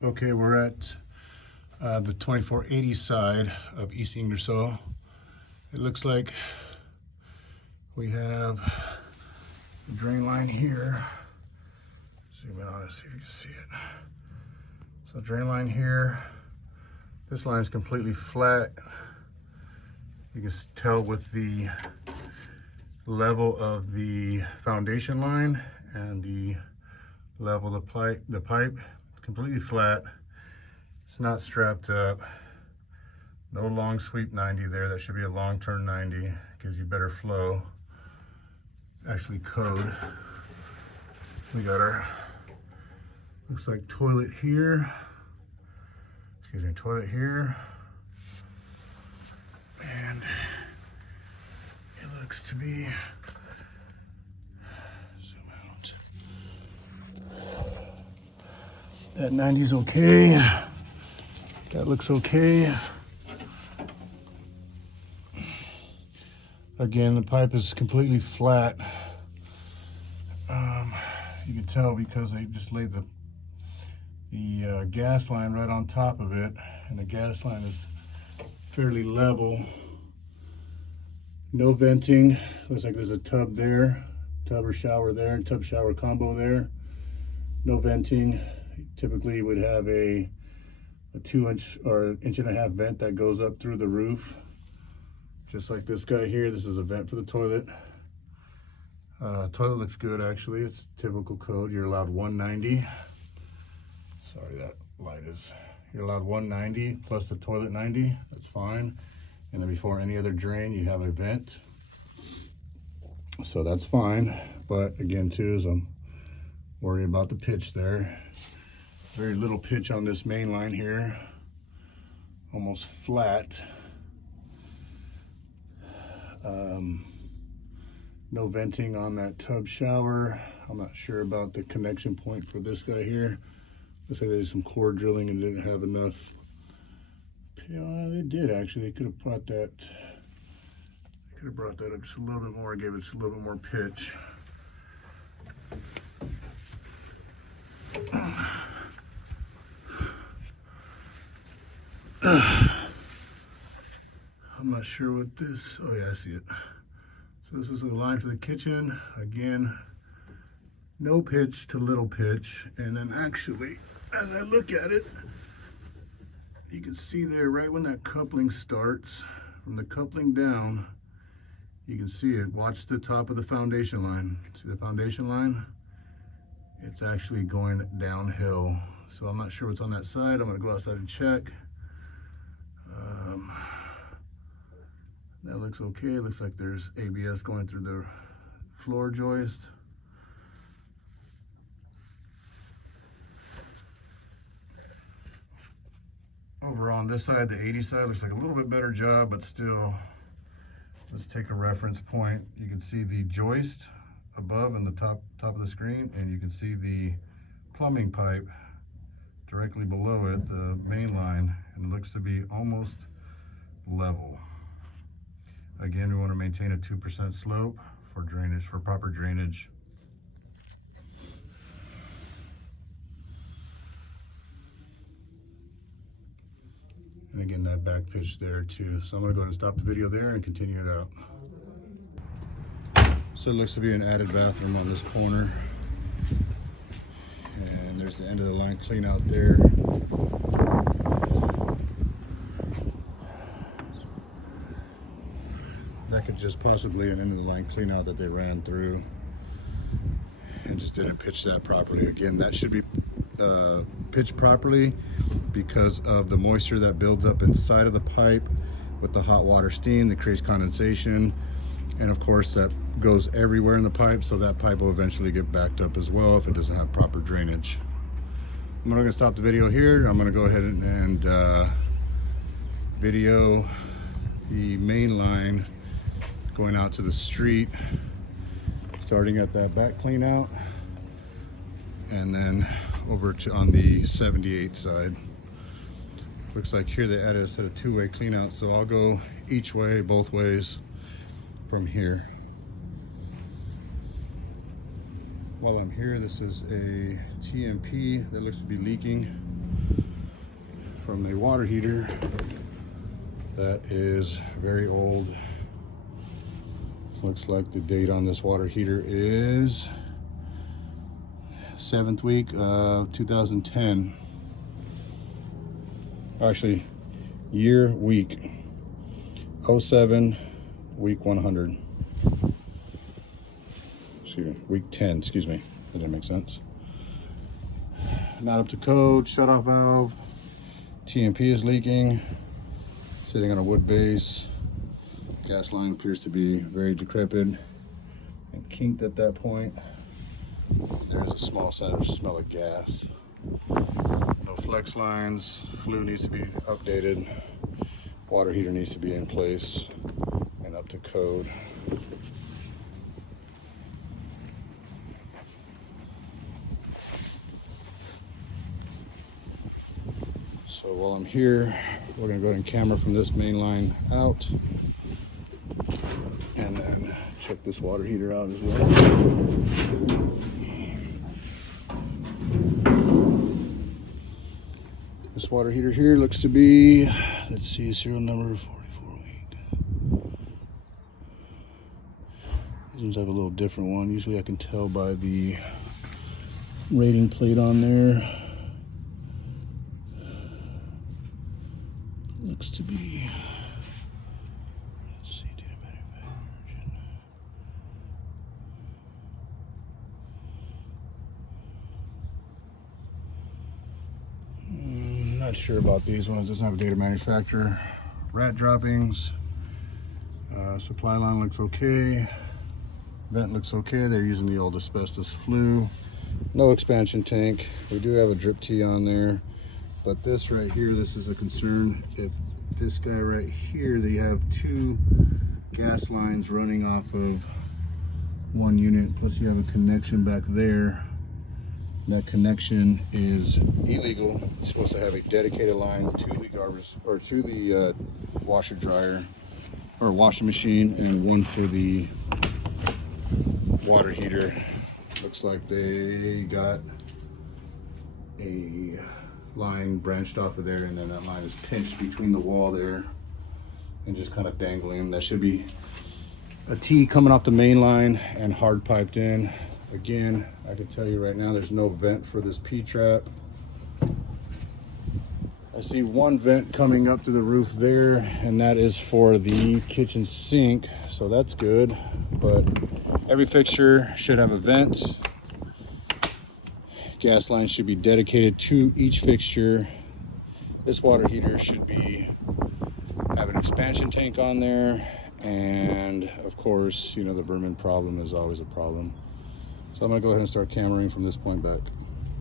Okay, we're at the 2480 side of East Ingersoll. It looks like we have a drain line here. Zoom in on it, see if you can see it. So drain line here. This line is completely flat. You can tell with the level of the foundation line and the level of the pipe. It's completely flat. It's not strapped up. No long sweep 90 there. That should be a long turn 90. Gives you better flow. Actually code. We got our, looks like toilet here. Excuse me, toilet here. And it looks to be, zoom out. That 90 is okay. That looks okay. Again, the pipe is completely flat. You can tell because they just laid the gas line right on top of it, and the gas line is fairly level. No venting. Looks like there's a tub there, tub or shower there, tub shower combo there. No venting. Typically you would have a 2-inch or 1.5-inch vent that goes up through the roof. Just like this guy here, this is a vent for the toilet. Toilet looks good actually. It's typical code. You're allowed 190. Sorry, that light is. You're allowed 190 plus the toilet 90. That's fine. And then before any other drain, you have a vent. So that's fine. But again, too, is I'm worried about the pitch there. Very little pitch on this main line here. Almost flat. No venting on that tub shower. I'm not sure about the connection point for this guy here. Looks like they did some core drilling and didn't have enough. Yeah, they did actually. They could have brought that. They could have brought that up just a little bit more. Gave it just a little bit more pitch. I'm not sure what this. Oh yeah, I see it. So this is the line to the kitchen. Again, no pitch to little pitch. And then actually, as I look at it, you can see there right when that coupling starts, from the coupling down, you can see it. Watch the top of the foundation line. See the foundation line? It's actually going downhill. So I'm not sure what's on that side. I'm gonna go outside and check. That looks okay. It looks like there's ABS going through the floor joist. Over on this side, the 80 side, looks like a little bit better job, but still, let's take a reference point. You can see the joist above in the top of the screen, and you can see the plumbing pipe directly below it, the main line, and it looks to be almost level. Again, we want to maintain a 2% slope for drainage, for proper drainage. And again, that back pitch there too. So I'm gonna go ahead and stop the video there and continue it out. So it looks to be an added bathroom on this corner. And there's the end of the line clean out there. That could just possibly an end of the line clean out that they ran through and just didn't pitch that properly. Again, that should be pitched properly because of the moisture that builds up inside of the pipe with the hot water steam that creates condensation, and of course that goes everywhere in the pipe, so that pipe will eventually get backed up as well if it doesn't have proper drainage. I'm going to stop the video here. I'm going to go ahead and video the main line going out to the street, starting at that back clean out, and then over to on the 78 side. Looks like here they added a set of 2-way clean out, so I'll go each way, both ways from here. while I'm here, this is a TMP that looks to be leaking from a water heater that is very old. Looks like the date on this water heater is 7th week of 2010. Actually, week 07, week 100. Excuse me, week 10, excuse me. That didn't make sense. Not up to code, shutoff valve. TMP is leaking, sitting on a wood base. Gas line appears to be very decrepit and kinked at that point. There's a small smell of gas. No flex lines. Flue needs to be updated. Water heater needs to be in place and up to code. So while I'm here, we're going to go ahead and camera from this main line out. And then check this water heater out as well. This water heater here looks to be, let's see, serial number 44 week. These ones have a little different one. Usually I can tell by the rating plate on there. Looks to be, let's see, data manufacturer. Not sure about these ones. Doesn't have a data manufacturer. Rat droppings. Supply line looks okay. Vent looks okay. They're using the old asbestos flue. No expansion tank. We do have a drip tee on there. But this right here, this is a concern. If this guy right here, that you have two gas lines running off of one unit, plus you have a connection back there. That connection is illegal. You're supposed to have a dedicated line to the garbage or to the washer dryer or washing machine, and one for the water heater. Looks like they got a line branched off of there, and then that line is pinched between the wall there and just kind of dangling. That should be a T coming off the main line and hard piped in. Again, I can tell you right now, there's no vent for this P-trap. I see one vent coming up to the roof there, and that is for the kitchen sink, so that's good. But every fixture should have a vent. Gas line should be dedicated to each fixture. This water heater should have an expansion tank on there, and of course, you know, the vermin problem is always a problem. So I'm gonna go ahead and start cameraing from this point back.